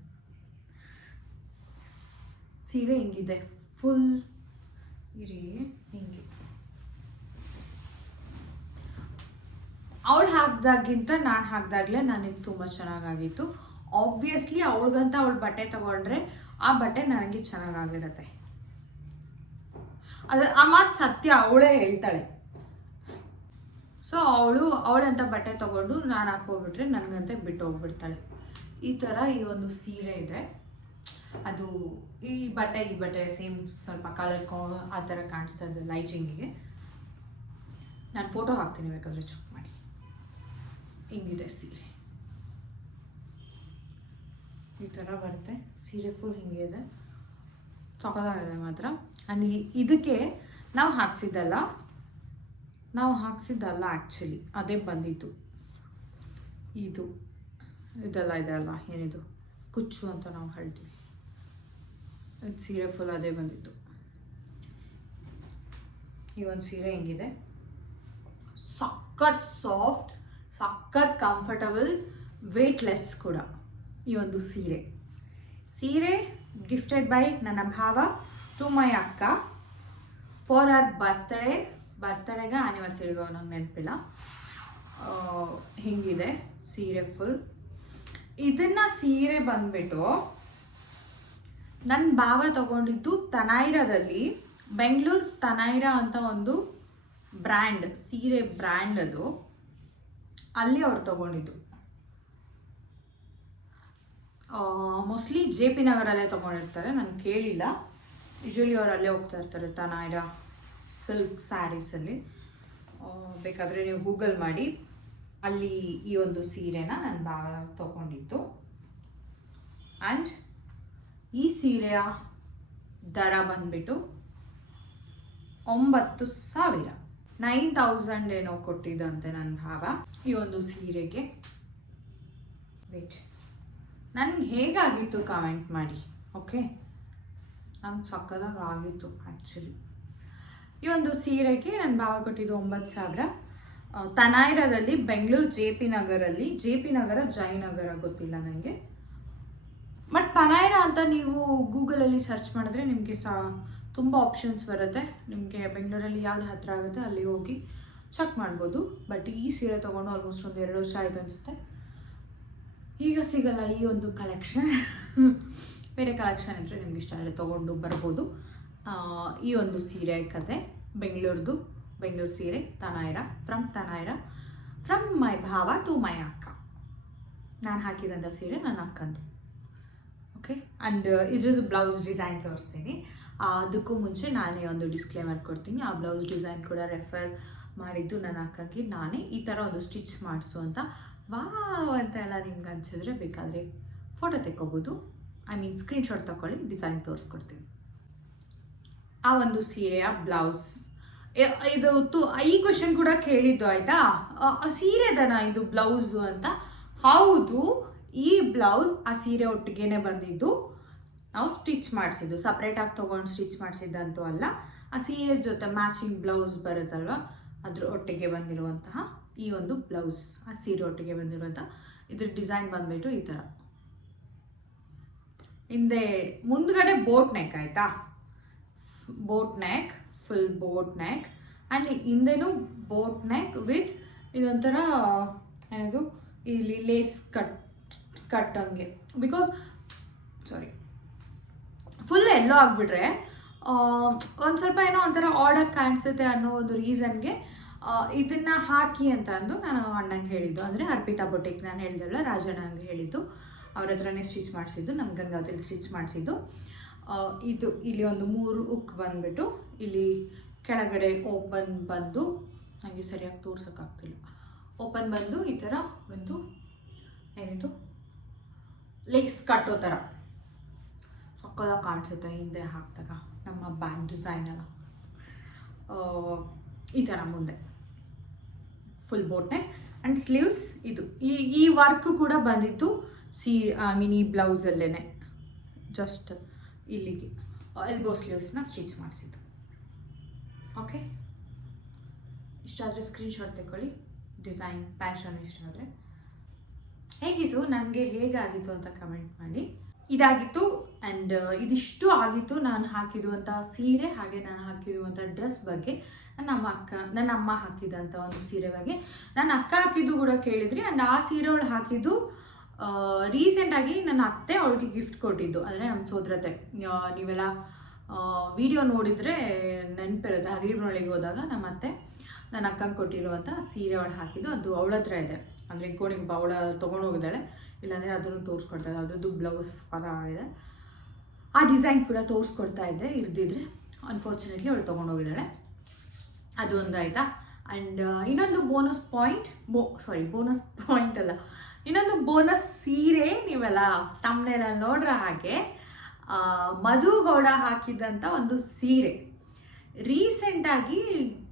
A: ಸೀರೆ ಹಿಂಗಿದೆ? ಫುಲ್ ಇರಿ, ಹಿಂಗೆ. ಅವಳು ಹಾಕ್ದಾಗಿಂತ ನಾನು ಹಾಕ್ದಾಗಲೇ ನನಗೆ ತುಂಬ ಚೆನ್ನಾಗಾಗಿತ್ತು. ಆಬ್ವಿಯಸ್ಲಿ ಅವಳಿಗಂತ ಅವಳು ಬಟ್ಟೆ ತಗೊಂಡ್ರೆ ಆ ಬಟ್ಟೆ ನನಗೆ ಚೆನ್ನಾಗಾಗಿರತ್ತೆ. ಅದು ಆ ಮಾತು ಸತ್ಯ ಅವಳೇ ಹೇಳ್ತಾಳೆ. ಸೊ ಅವಳು ಅವಳಂತ ಬಟ್ಟೆ ತಗೊಂಡು ನಾನು ಹಾಕೋಗ್ಬಿಟ್ರೆ ನನಗಂತೆ ಬಿಟ್ಟು ಹೋಗ್ಬಿಡ್ತಾಳೆ ಈ ಥರ ಈ ಒಂದು ಸೀರೆ ಇದೆ. ಅದು ಈ ಬಟ್ಟೆ ಈ ಬಟ್ಟೆ ಸೇಮ್ ಸ್ವಲ್ಪ ಕಲರ್ ಕಾ, ಆ ಥರ ಕಾಣಿಸ್ತಾ ಇದೆ ಲೈಟಿಂಗಿಗೆ ನಾನು ಫೋಟೋ ಹಾಕ್ತೀನಿ ಬೇಕಾದ್ರೆ ಚೆಕ್ ಮಾಡಿ. ಹಿಂಗಿದೆ ಸೀರೆ. ಈ ಥರ ಬರುತ್ತೆ. ಸೀರೆ ಫುಲ್ ಹಿಂಗೆ ಇದೆ. ಸೊಕ್ಕದಾಗಿದೆ ಮಾತ್ರ. ಆ್ಯಂಡ್ ಇದಕ್ಕೆ ನಾವು ಹಾಕ್ಸಿದ್ದಲ್ಲ ನಾವು ಹಾಕ್ಸಿದ್ದಲ್ಲ ಆ್ಯಕ್ಚುಲಿ ಅದೇ ಬಂದಿದ್ದು. ಇದು. ಇದೆಲ್ಲ ಇದೆ ಅಲ್ಲ ಏನಿದು? ಕುಚ್ಚು ಅಂತ ನಾವು ಹೇಳ್ತೀವಿ. ಸೀರೆ ಫುಲ್ ಅದೇ ಬಂದಿತ್ತು. ಈ ಒಂದು ಸೀರೆ ಹೆಂಗಿದೆ? ಸಖತ್ ಸಾಫ್ಟ್ ಸಖತ್ ಕಂಫರ್ಟಬಲ್ ವೆಯ್ಟ್ಲೆಸ್ ಕೂಡ ಈ ಒಂದು ಸೀರೆ. ಸೀರೆ ಗಿಫ್ಟೆಡ್ ಬೈ ನನ್ನ ಭಾವ ಟು ಮೈ ಅಕ್ಕ ಫಾರ್ ಅವರ್ ಬರ್ತ್ಡೇ ಬರ್ತ್ಡೇಗೆ ಆ್ಯನಿವರ್ಸರಿಗೂ ಒಂದೊಂದು ನೆನಪಿಲ್ಲ. ಹಿಂಗಿದೆ? ಸೀರೆ ಫುಲ್ ಇದನ್ನ ಸೀರೆ ಬಂದ್ಬಿಟ್ಟು ನನ್ನ ಭಾವ ತಗೊಂಡಿದ್ದು ತನೈರದಲ್ಲಿ. ಬೆಂಗಳೂರು ತನೈರ ಅಂತ ಒಂದು ಬ್ರ್ಯಾಂಡ್, ಸೀರೆ ಬ್ರ್ಯಾಂಡ್ ಅದು. ಅಲ್ಲಿ ಅವ್ರು ತಗೊಂಡಿದ್ದು. ಮೋಸ್ಟ್ಲಿ ಜೆ ಪಿ ನಗರಲ್ಲೇ ತೊಗೊಂಡಿರ್ತಾರೆ, ನಾನು ಕೇಳಿಲ್ಲ. ಯೂಶ್ವಲಿ ಅವ್ರು ಅಲ್ಲೇ ಹೋಗ್ತಾ ಇರ್ತಾರೆ ತನಾಯ್ರ ಸಿಲ್ಕ್ ಸ್ಯಾರೀಸಲ್ಲಿ ಬೇಕಾದರೆ ನೀವು ಗೂಗಲ್ ಮಾಡಿ. ಅಲ್ಲಿ ಈ ಒಂದು ಸೀರೆನ ನನ್ನ ಭಾವ ತಗೊಂಡಿದ್ದು. ಆ್ಯಂಡ್ ಈ ಸೀರೆಯ ದರ ಬಂದ್ಬಿಟ್ಟು ಒಂಬತ್ತು ಸಾವಿರ. ನೈನ್ ತೌಸಂಡ್ ಏನೋ ಕೊಟ್ಟಿದ್ದಂತೆ ನನ್ನ ಭಾವ ಈ ಒಂದು ಸೀರೆಗೆ. ವೇಟ್ ನನಗೆ ಹೇಗಾಗಿತ್ತು ಕಾಮೆಂಟ್ ಮಾಡಿ ಓಕೆ ನಂಗೆ ಸಕ್ಕದಾಗಿ ಆಗಿತ್ತು ಆ್ಯಕ್ಚುಲಿ ಈ ಒಂದು ಸೀರೆಗೆ ನನ್ನ ಭಾವ ಕೊಟ್ಟಿದ್ದು ಒಂಬತ್ತು ಸಾವಿರ. ತನಾಯ್ರದಲ್ಲಿ ಬೆಂಗಳೂರು ಜೆ ಪಿ ನಗರಲ್ಲಿ, ಜೆ ಪಿ ನಗರ ಜಯನಗರ ಗೊತ್ತಿಲ್ಲ ನನಗೆ ಬಟ್ ತನಾಯ್ರ ಅಂತ ನೀವು ಗೂಗಲಲ್ಲಿ ಸರ್ಚ್ ಮಾಡಿದ್ರೆ ನಿಮಗೆ ಸಹ ತುಂಬ ಆಪ್ಷನ್ಸ್ ಬರುತ್ತೆ. ನಿಮಗೆ ಬೆಂಗಳೂರಲ್ಲಿ ಯಾವ್ದು ಹತ್ತಿರ ಆಗುತ್ತೆ ಅಲ್ಲಿ ಹೋಗಿ ಚೆಕ್ ಮಾಡ್ಬೋದು. ಬಟ್ ಈ ಸೀರೆ ತೊಗೊಂಡು ಆಲ್ಮೋಸ್ಟ್ ಒಂದು ಎರಡು ವರ್ಷ ಆಯ್ತು ಅನಿಸುತ್ತೆ. ಈಗ ಸಿಗಲ್ಲ ಈ ಒಂದು ಕಲೆಕ್ಷನ್ ಬೇರೆ ಕಲೆಕ್ಷನ್ ಇದ್ದರೆ ನಿಮ್ಗೆ ಇಷ್ಟ ಆದರೆ ತೊಗೊಂಡು ಬರ್ಬೋದು. ಈ ಒಂದು ಸೀರೆ ಕತೆ, ಬೆಂಗಳೂರ್ದು. ಬೆಂಗಳೂರು ಸೀರೆ ತನಾಯ್ರ ಫ್ರಮ್ ತನಾಯ್ರ ಫ್ರಮ್ ಮೈ ಭಾವ ಟು ಮೈ ಅಕ್ಕ ನಾನು ಹಾಕಿದಂಥ ಸೀರೆ ನನ್ನ ಅಕ್ಕಂದು. ಓಕೆ ಆ್ಯಂಡ್ ಇದ್ರದ್ದು ಬ್ಲೌಸ್ ಡಿಸೈನ್ ತೋರಿಸ್ತೀನಿ. ಅದಕ್ಕೂ ಮುಂಚೆ ನಾನೇ ಒಂದು ಡಿಸ್ಕ್ಲೇಮರ್ ಕೊಡ್ತೀನಿ. ಆ ಬ್ಲೌಸ್ ಡಿಸೈನ್ ಕೂಡ ರೆಫರ್ ಮಾಡಿದ್ದು ನನ್ನ ಅಕ್ಕಗೆ. ನಾನೇ ಈ ಥರ ಒಂದು ಸ್ಟಿಚ್ ಮಾಡಿಸು ಅಂತ. ವಾವ್ ಅಂತ ಎಲ್ಲ ನಿಮ್ಗೆ ಅನ್ಸಿದ್ರೆ ಬೇಕಾದರೆ ಫೋಟೋ ತೆಕ್ಕೋಬೋದು. ಐ ಮೀನ್ ಸ್ಕ್ರೀನ್ಶಾಟ್ ತಗೊಳ್ಳಿ ಡಿಸೈನ್ ತೋರಿಸ್ಕೊಡ್ತೀನಿ. ಆ ಒಂದು ಸೀರೆಯ ಬ್ಲೌಸ್ ಇದು ಈ ಕ್ವಶನ್ ಕೂಡ ಕೇಳಿದ್ದು ಆಯಿತಾ? ಸೀರೆದನ ಇದು ಬ್ಲೌಸು ಅಂತ? ಹೌದು, ಈ ಬ್ಲೌಸ್ ಆ ಸೀರೆ ಒಟ್ಟಿಗೆನೆ ಬಂದಿದ್ದು. ನಾವು ಸ್ಟಿಚ್ ಮಾಡಿಸಿದ್ದು. ಸಪ್ರೇಟಾಗಿ ತೊಗೊಂಡು ಸ್ಟಿಚ್ ಮಾಡಿಸಿದ್ದಂತೂ ಅಲ್ಲ. ಆ ಸೀರೆ ಜೊತೆ ಮ್ಯಾಚಿಂಗ್ ಬ್ಲೌಸ್ ಬರುತ್ತಲ್ವ? ಅದ್ರ ಒಟ್ಟಿಗೆ ಬಂದಿರುವಂತಹ ಈ ಒಂದು ಬ್ಲೌಸ್ ಆ ಸೀರೆ ಒಟ್ಟಿಗೆ ಬಂದಿರುವಂಥ ಇದ್ರ ಡಿಸೈನ್ ಬಂದ್ಬಿಟ್ಟು ಈ ಥರ ಹಿಂದೆ ಮುಂದ್ಗಡೆ ಬೋಟ್ ನೆಕ್ ಆಯಿತಾ? Boat neck full boat neck and ಹಿಂದೆನೂ ಬೋಟ್ ನೆಕ್ ವಿತ್ ಇದೊಂಥರ ಏನದು, ಇಲ್ಲಿ ಲೇಸ್ ಕಟ್ ಕಟ್ ಹಂಗೆ. ಬಿಕಾಸ್ ಸಾರಿ ಫುಲ್ ಎಲ್ಲೋ ಆಗಿಬಿಟ್ರೆ ಒಂದು ಸ್ವಲ್ಪ ಏನೋ ಒಂಥರ ಆಡಾಗಿ ಕಾಣಿಸುತ್ತೆ ಅನ್ನೋ ಒಂದು ರೀಸನ್ಗೆ ಇದನ್ನು ಹಾಕಿ ಅಂತ ಅಂದು ನಾನು ಅಣ್ಣಂಗೆ ಹೇಳಿದ್ದು. ಅಂದರೆ ಅರ್ಪಿತಾ ಬೊಟಿಕ್ ನಾನು ಹೇಳಿದಲ್ಲ ರಾಜಣ್ಣಂಗೆ ಹೇಳಿದ್ದು. ಅವ್ರ ಹತ್ರನೇ ಸ್ಟಿಚ್ ಮಾಡಿಸಿದ್ದು ನಮ್ಮ ಗಂಗಾವತಿಲಿ ಸ್ಟಿಚ್ ಮಾಡಿಸಿದ್ದು. ಇದು ಇಲ್ಲಿ ಒಂದು ಮೂರು ಉಕ್ ಬಂದುಬಿಟ್ಟು ಇಲ್ಲಿ ಕೆಳಗಡೆ ಓಪನ್ ಬಂದು ನನಗೆ ಸರಿಯಾಗಿ ತೋರ್ಸೋಕ್ಕಾಗ್ತಿಲ್ಲ. ಓಪನ್ ಬಂದು ಈ ಥರ ಒಂದು ಏನಿದು? ಲೇಸ್ ಕಟ್ಟೋ ಥರ ಸಕ್ಕದಾಗಿ ಕಾಣಿಸುತ್ತೆ ಹಿಂದೆ ಹಾಕಿದಾಗ ನಮ್ಮ ಬ್ಯಾಗ್ ಡಿಸೈನ್ ಎಲ್ಲ. ಈ ಥರ ಮುಂದೆ. ಫುಲ್ ಬೋಟ್ನೆ ಆ್ಯಂಡ್ ಸ್ಲೀವ್ಸ್ ಇದು. ಈ ಈ ವರ್ಕ್ ಕೂಡ ಬಂದಿತ್ತು ಸಿ ಮೀನ್ ಬ್ಲೌಸಲ್ಲೇ ಜಸ್ಟ್ ಇಲ್ಲಿಗೆ. ಎಲ್ಬೋ ಸ್ಲೀವ್ಸ್ನ ಸ್ಟಿಚ್ ಮಾಡಿಸಿದ್ದು. ಓಕೆ ಇಷ್ಟ ಆದರೆ ಸ್ಕ್ರೀನ್ಶಾಟ್ ತಗೊಳ್ಳಿ. ಡಿಸೈನ್ ಪ್ಯಾಷನ್ ಇಷ್ಟಾದರೆ ಹೇಗಿತ್ತು? ನನಗೆ ಹೇಗಾಗಿತ್ತು ಅಂತ ಕಮೆಂಟ್ ಮಾಡಿ. ಇದಾಗಿತ್ತು ಆ್ಯಂಡ್ ಇದಿಷ್ಟು ಆಗಿತ್ತು ನಾನು ಹಾಕಿರುವಂಥ ಸೀರೆ ಹಾಗೆ ನಾನು ಹಾಕಿರುವಂಥ ಡ್ರೆಸ್ ಬಗ್ಗೆ ನನ್ನ ಅಮ್ಮ ಅಕ್ಕ, ನನ್ನ ಅಮ್ಮ ಹಾಕಿದಂಥ ಒಂದು ಸೀರೆ ಬಗ್ಗೆ. ನನ್ನ ಅಕ್ಕ ಹಾಕಿದ್ದು ಕೂಡ ಕೇಳಿದ್ರಿ ಆ್ಯಂಡ್ ಆ ಸೀರೆ ಹಾಕಿದ್ದು ರೀಸೆಂಟಾಗಿ ನನ್ನ ಅತ್ತೆ ಅವಳಿಗೆ ಗಿಫ್ಟ್ ಕೊಟ್ಟಿದ್ದು. ಅಂದರೆ ನಮ್ಮ ಸೋದರತೆ ನೀವೆಲ್ಲ ವಿಡಿಯೋ ನೋಡಿದರೆ ನೆನಪಿರುತ್ತೆ. ಹರಿಬ್ರೊಳಗೆ ಹೋದಾಗ ನಮ್ಮ ಅತ್ತೆ ನನ್ನ ಅಕ್ಕಂಗೆ ಕೊಟ್ಟಿರುವಂಥ ಸೀರೆ ಅವಳು ಹಾಕಿದ್ದು. ಅದು ಅವಳ ಹತ್ರ ಇದೆ. ಅಂದರೆ ಕೋಣಿಗೆ ಅವಳ ತೊಗೊಂಡು ಹೋಗಿದ್ದಾಳೆ. ಇಲ್ಲಾಂದರೆ ಅದನ್ನು ತೋರಿಸ್ಕೊಡ್ತಾ ಇದೆ ಅದ್ರದ್ದು ಬ್ಲೌಸ್ ಪದವಾಗಿದೆ ಆ ಡಿಸೈನ್ ಕೂಡ ತೋರಿಸ್ಕೊಡ್ತಾ ಇದ್ದೆ ಇರ್ದಿದ್ರೆ ಅನ್ಫಾರ್ಚುನೇಟ್ಲಿ ಅವಳು ತೊಗೊಂಡು ಹೋಗಿದ್ದಾಳೆ. ಅದು ಒಂದು ಆಯಿತಾ ಆ್ಯಂಡ್ ಇನ್ನೊಂದು ಬೋನಸ್ ಪಾಯಿಂಟ್ ಬೋ ಸಾರಿ ಬೋನಸ್ ಪಾಯಿಂಟ್ ಅಲ್ಲ. ಇನ್ನೊಂದು ಬೋನಸ್ ಸೀರೆ ನೀವೆಲ್ಲ ತಮ್ಮನೆಲ್ಲ ನೋಡ್ರ ಹಾಗೆ ಮಧು ಗೌಡ ಹಾಕಿದಂಥ ಒಂದು ಸೀರೆ. ರೀಸೆಂಟಾಗಿ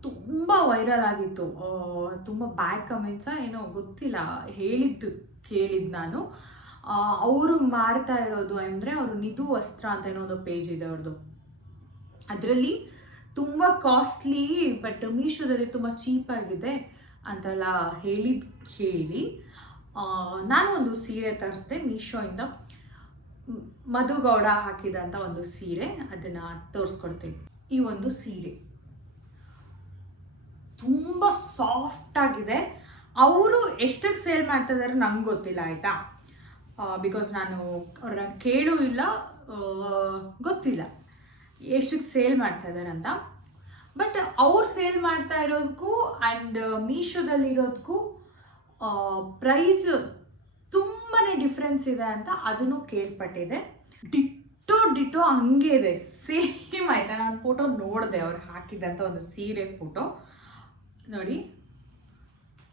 A: ತುಂಬ ವೈರಲ್ ಆಗಿತ್ತು. ತುಂಬ ಬ್ಯಾಡ್ ಕಮೆಂಟ್ಸ ಏನೋ ಗೊತ್ತಿಲ್ಲ, ಹೇಳಿದ್ದು ಕೇಳಿದ್ದು ನಾನು. ಅವರು ಮಾಡ್ತಾ ಇರೋದು ಅಂದರೆ ಅವರು ನಿಧು ವಸ್ತ್ರ ಅಂತ ಏನೋ ಒಂದು ಪೇಜ್ ಇದೆ ಅವ್ರದ್ದು ಅದರಲ್ಲಿ ತುಂಬ ಕಾಸ್ಟ್ಲಿ ಬಟ್ ಮೀಶೋದಲ್ಲಿ ತುಂಬ ಚೀಪಾಗಿದೆ ಅಂತೆಲ್ಲ ಹೇಳಿದ್ ಕೇಳಿ. ನಾನು ಒಂದು ಸೀರೆ ತರಿಸ್ದೆ ಮೀಶೋಯಿಂದ. ಮಧುಗೌಡ ಹಾಕಿದಂಥ ಒಂದು ಸೀರೆ ಅದನ್ನು ತೋರಿಸ್ಕೊಡ್ತೀನಿ. ಈ ಒಂದು ಸೀರೆ ತುಂಬ ಸಾಫ್ಟ್ ಆಗಿದೆ. ಅವರು ಎಷ್ಟಕ್ಕೆ ಸೇಲ್ ಮಾಡ್ತಾ ಇದ್ದಾರೆ ನಂಗೆ ಗೊತ್ತಿಲ್ಲ, ಆಯಿತಾ? ಬಿಕಾಸ್ ನಾನು ಅವ್ರನ್ನ ಕೇಳೂ ಇಲ್ಲ ಗೊತ್ತಿಲ್ಲ ಎಷ್ಟಕ್ಕೆ ಸೇಲ್ ಮಾಡ್ತಾ ಇದ್ದಾರೆ ಅಂತ. ಬಟ್ ಅವ್ರು ಸೇಲ್ ಮಾಡ್ತಾ ಇರೋದಕ್ಕೂ ಆ್ಯಂಡ್ ಮೀಶೋದಲ್ಲಿರೋದಕ್ಕೂ ಪ್ರೈಸ್ ತುಂಬಾ ಡಿಫ್ರೆನ್ಸ್ ಇದೆ ಅಂತ ಅದನ್ನು ಕೇಳ್ಪಟ್ಟಿದೆ ಡಿಟ್ಟೋ ಡಿಟ್ಟೋ ಹಂಗೆ ಇದೆ. ಸೇಮ್ ಆಯ್ತಾ? ನಾನು ಫೋಟೋ ನೋಡಿದೆ ಅವ್ರು ಹಾಕಿದಂಥ ಒಂದು ಸೀರೆ ಫೋಟೋ ನೋಡಿ,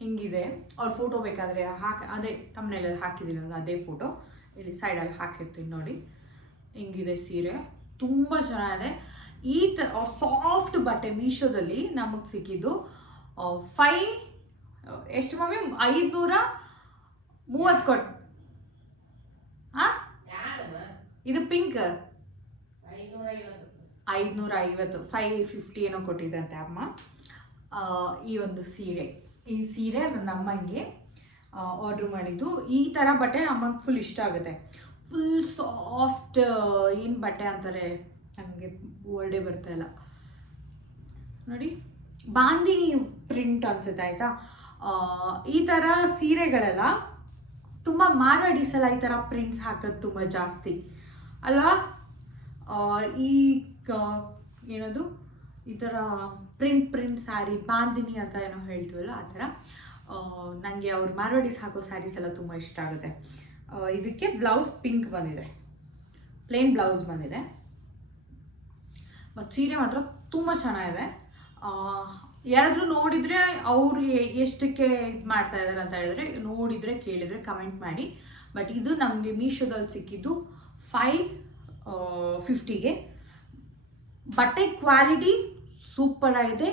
A: ಹಿಂಗಿದೆ. ಅವ್ರ ಫೋಟೋ ಬೇಕಾದರೆ ಹಾಕಿ, ಅದೇ ತಮ್ಮನೇಲಿ ಹಾಕಿದ್ದೀನಲ್ಲ ಅದೇ ಫೋಟೋ ಇಲ್ಲಿ ಸೈಡಲ್ಲಿ ಹಾಕಿರ್ತೀನಿ ನೋಡಿ. ಹಿಂಗಿದೆ ಸೀರೆ. ತುಂಬ ಚೆನ್ನಾಗಿದೆ. ಈ ತ ಸಾಫ್ಟ್ ಬಟ್ಟೆ ಮೀಶೋದಲ್ಲಿ ನಮಗೆ ಸಿಕ್ಕಿದ್ದು ಫೈ ಎಷ್ಟು ಮಮ್ಮಿ ಐದುನೂರ ಮೂವತ್ತು ಕೊಟ್ಟು ಹಾಂ ಇದು ಪಿಂಕ್ ಐದುನೂರ ಐವತ್ತು ಫೈ ಫಿಫ್ಟಿ ಏನೋ ಕೊಟ್ಟಿದ್ದಂತೆ ಅಮ್ಮ. ಈ ಒಂದು ಸೀರೆ. ಈ ಸೀರೆ ನನ್ನ ಅಮ್ಮಂಗೆ ಆರ್ಡ್ರ್ ಮಾಡಿದ್ದು. ಈ ಥರ ಬಟ್ಟೆ ಅಮ್ಮಂಗೆ ಫುಲ್ ಇಷ್ಟ ಆಗುತ್ತೆ. ಫುಲ್ ಸಾಫ್ಟ್ ಏನು ಬಟ್ಟೆ ಅಂತಾರೆ? ನನಗೆ ವರ್ಡೇ ಬರ್ತಾ ಇಲ್ಲ. ನೋಡಿ. ಬಾಂದಿನಿ ಪ್ರಿಂಟ್ ಅನ್ಸುತ್ತೆ ಆಯಿತಾ? ಈ ಥರ ಸೀರೆಗಳೆಲ್ಲ ತುಂಬ ಮಾರಾಡಿಸಲ್ಲ ಈ ಥರ ಪ್ರಿಂಟ್ಸ್ ಹಾಕೋದು ತುಂಬ ಜಾಸ್ತಿ. ಅಲ್ವಾ? ಈ ಏನದು? ಈ ಥರ ಪ್ರಿಂಟ್ ಪ್ರಿಂಟ್ ಸ್ಯಾರಿ ಬಾಂದಿನಿ ಅಂತ ಏನೋ ಹೇಳ್ತೀವಲ್ಲ, ಆ ಥರ ನನಗೆ ಅವ್ರು ಮಾರ್ವಾಡೀಸ್ ಹಾಕೋ ಸ್ಯಾರೀಸ್ ಎಲ್ಲ ತುಂಬ ಇಷ್ಟ ಆಗುತ್ತೆ. ಇದಕ್ಕೆ ಬ್ಲೌಸ್ ಪಿಂಕ್ ಬಂದಿದೆ. ಪ್ಲೇನ್ ಬ್ಲೌಸ್ ಬಂದಿದೆ. ಮತ್ತು ಸೀರೆ ಮಾತ್ರ ತುಂಬ ಚೆನ್ನಾಗಿದೆ. ಯಾರಾದರೂ ನೋಡಿದರೆ ಅವ್ರು ಎಷ್ಟಕ್ಕೆ ಇದು ಮಾಡ್ತಾ ಇದ್ದಾರೆ ಅಂತ ಹೇಳಿದ್ರೆ, ನೋಡಿದರೆ ಕೇಳಿದರೆ ಕಮೆಂಟ್ ಮಾಡಿ. ಬಟ್ ಇದು ನಮಗೆ ಮೀಶೋದಲ್ಲಿ ಸಿಕ್ಕಿದ್ದು ಫೈವ್ ಫಿಫ್ಟಿಗೆ ಬಟ್ಟೆ ಕ್ವಾಲಿಟಿ ಸೂಪರ್ ಆಗಿದೆ.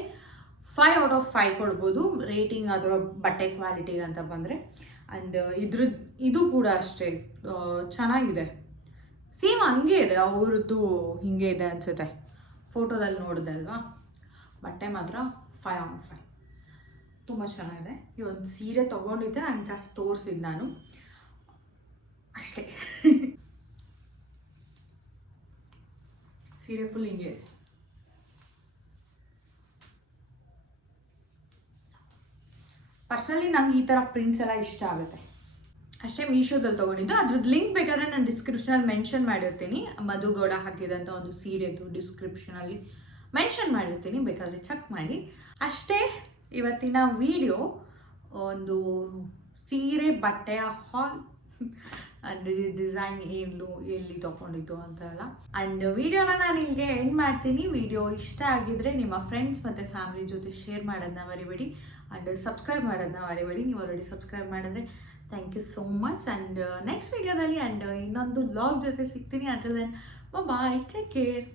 A: ಫೈವ್ ಔಟ್ ಆಫ್ ಫೈವ್ ಕೊಡ್ಬೋದು. ರೇಟಿಂಗ್ ಅದರ ಬಟ್ಟೆ ಕ್ವಾಲಿಟಿ ಅಂತ ಬಂದರೆ. ಆ್ಯಂಡ್ ಇದ್ರ ಇದು ಕೂಡ ಅಷ್ಟೇ ಚೆನ್ನಾಗಿದೆ. ಸೇಮ್ ಹಂಗೆ ಇದೆ. ಅವ್ರದ್ದು ಹಿಂಗೆ ಇದೆ ಅನ್ಸುತ್ತೆ. ಫೋಟೋದಲ್ಲಿ ನೋಡಿದಲ್ವಾ ಬಟ್ಟೆ ಮಾತ್ರ ಫೈವ್ ಆನ್ ಫೈವ್ ತುಂಬ ಚೆನ್ನಾಗಿದೆ. ಈ ಒಂದು ಸೀರೆ ತೊಗೊಂಡಿದ್ದೆ. ಆ್ಯಂಡ್ ಜಾಸ್ತಿ ತೋರಿಸಿದ್ದು ನಾನು. ಅಷ್ಟೇ. ಸೀರೆ ಫುಲ್ ಹಿಂಗೆ. ಪರ್ಸನಲಿ ನಂಗೆ ಈ ಥರ ಪ್ರಿಂಟ್ಸ್ ಎಲ್ಲ ಇಷ್ಟ ಆಗುತ್ತೆ. ಅಷ್ಟೇ ಮೀಶೋದಲ್ಲಿ ತೊಗೊಂಡಿದ್ದು. ಅದ್ರದ್ದು ಲಿಂಕ್ ಬೇಕಾದರೆ ನಾನು ಡಿಸ್ಕ್ರಿಪ್ಷನಲ್ಲಿ ಮೆನ್ಷನ್ ಮಾಡಿರ್ತೀನಿ. ಮಧುಗೌಡ ಹಾಕಿದಂಥ ಒಂದು ಸೀರೆದು ಡಿಸ್ಕ್ರಿಪ್ಷನಲ್ಲಿ ಮೆನ್ಷನ್ ಮಾಡಿರ್ತೀನಿ. ಬೇಕಾದರೆ ಚೆಕ್ ಮಾಡಿ. ಅಷ್ಟೇ ಇವತ್ತಿನ ವಿಡಿಯೋ ಒಂದು ಸೀರೆ ಬಟ್ಟೆಯ ಹಾಲ್ ಅಂದರೆ ಡಿಸೈನ್ ಏನು ಎಲ್ಲಿ ತೊಗೊಂಡಿದ್ದು ಅಂತ ಎಲ್ಲ. ಆ್ಯಂಡ್ ವಿಡಿಯೋನ ನಾನು ಇಲ್ಲಿಗೆ ಎಂಡ್ ಮಾಡ್ತೀನಿ. ವಿಡಿಯೋ ಇಷ್ಟ ಆಗಿದ್ರೆ ನಿಮ್ಮ ಫ್ರೆಂಡ್ಸ್ ಮತ್ತು ಫ್ಯಾಮಿಲಿ ಜೊತೆ ಶೇರ್ ಮಾಡೋದನ್ನ ಮರಿಬೇಡಿ. ಆ್ಯಂಡ್ ಸಬ್ಸ್ಕ್ರೈಬ್ ಮಾಡೋದನ್ನ ಮರಿಬೇಡಿ. ನೀವು ಆಲ್ರೆಡಿ ಸಬ್ಸ್ಕ್ರೈಬ್ ಮಾಡಿದ್ರೆ thank you so much and next ವಿಡಿಯೋದಲ್ಲಿ ಆ್ಯಂಡ್ ಇನ್ನೊಂದು ಲಾಗ್ ಜೊತೆ ಸಿಗ್ತೀನಿ. Until then bye take care